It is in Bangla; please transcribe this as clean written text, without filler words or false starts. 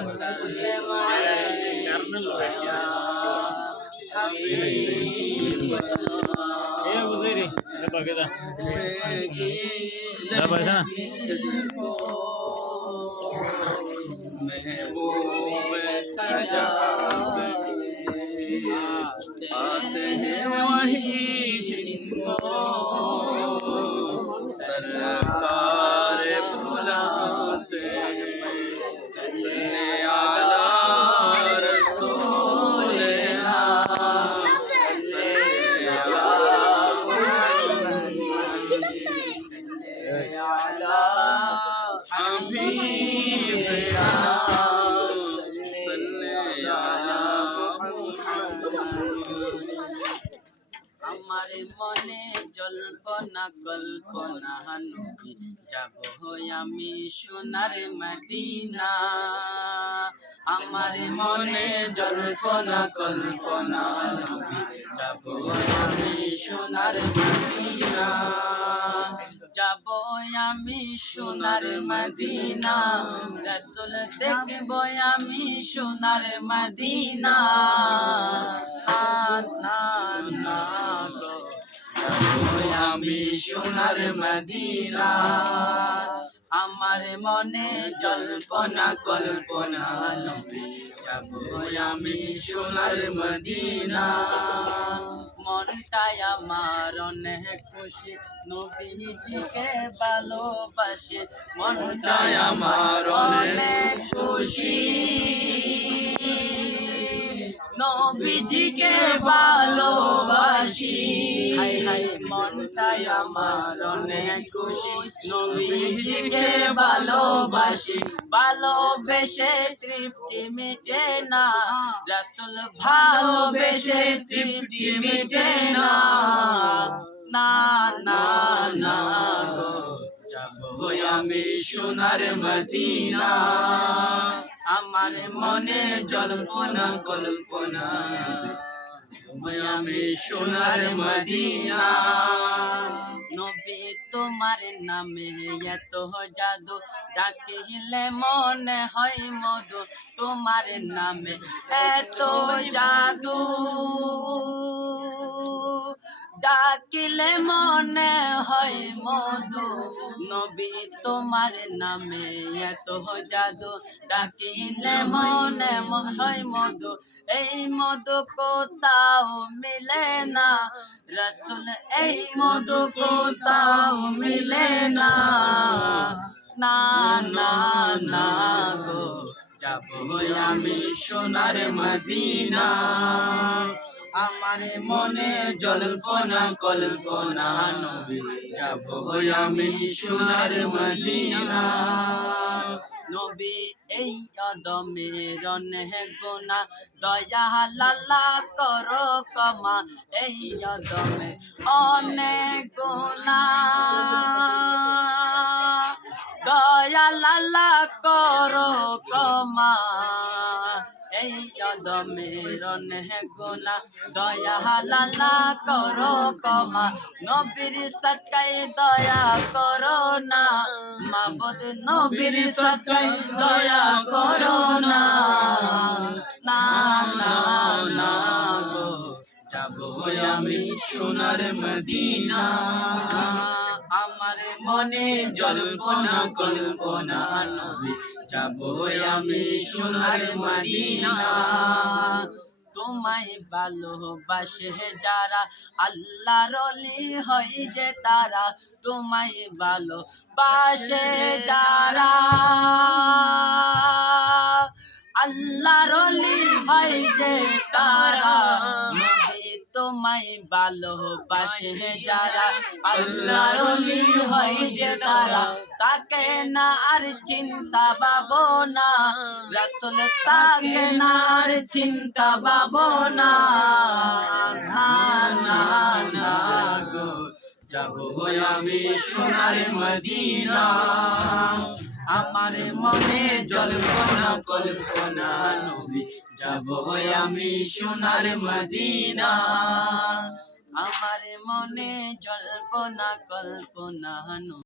وسلم عليك يا حبيب महबूब सजाद आते हैं वही जिनको सरकार बुलाते हैं सल्ले आला रसूल सल्ले आला आला हबीबना सल्ले आला আমার মনে জল্পনা কল্পনা নবী যাব আমি সোনার মদিনা আমার মনে জল্পনা কল্পনা নবী যাব আমি সোনার মদিনা যাব আমি সোনার মদিনা রাসূল দেখব আমি সোনার মদিনা আমি সোনার মদিনা আমার মনে জল্পনা কল্পনা নবী যাব আমি সোনার মদিনা মনটাই আমার অনেক খুশি নবীজিকে ভালোবাসে মনটাই আমার অনেক খুশি নবীজিকে ভালোবাসি হাই হাই মনটাই আমার অনেক খুশি নবীজিকে ভালোবাসি ভালোবেসে তৃপ্তি মিটে না রাসূল ভালোবেসে তৃপ্তি মিটে না না না না গো যাবো আমি সোনার মদিনা আমার মনে জল্পনা কল্পনা আমি সোনার মদিনা নবী তোমার নামে এত জাদু ডাকিলে মনে হয় মধু তোমার নামে এত জাদু ডাকিলে মনে হয় মধু নবী তোমার নামে এত জাদু ডাকিলে মনে হয় মধু এই মধু কোথাও মিলে না রাসূল এই মধু কোথাও মিলে না না না না গো যাবো আমি সোনার মদিনা আমার মনে জল্পনা কল্পনা নবী যাব আমি সোনার মদিনা নবী এই আদমের অনেক গুনাহ দয়া লালা করো ক্ষমা এই আদমের অনেক গুনাহ দয়া লালা করো ক্ষমা এই আদমের অনেক গুনাহ দয়া লালা করো ক্ষমা নবীর সদকায় দয়া করো না মাবুদ নবীর সদকায় দয়া করো না না না না গো যাবো আমি সোনার মদিনা আমার মনে জল্পনা কল্পনা নবী যাবো আমি সোনার মদিনা তোমায় ভালোবাসে যারা আল্লাহর ওলি হয় যে তারা তোমায় ভালোবাসে যারা আল্লাহর ওলি হয় যে তারা তোমায় ভালোবাসে যারা আল্লাহর ওলি হয় যে তারা তাকে না আর চিন্তা ভাবনা রাসূল তাকে না আর চিন্তা ভাবনা না না না গো যাবো আমি সোনার মদিনা আমার মনে জল্পনা কল্পনা নবী যাবো আমি সোনার মদিনা আমার মনে জল্পনা কল্পনা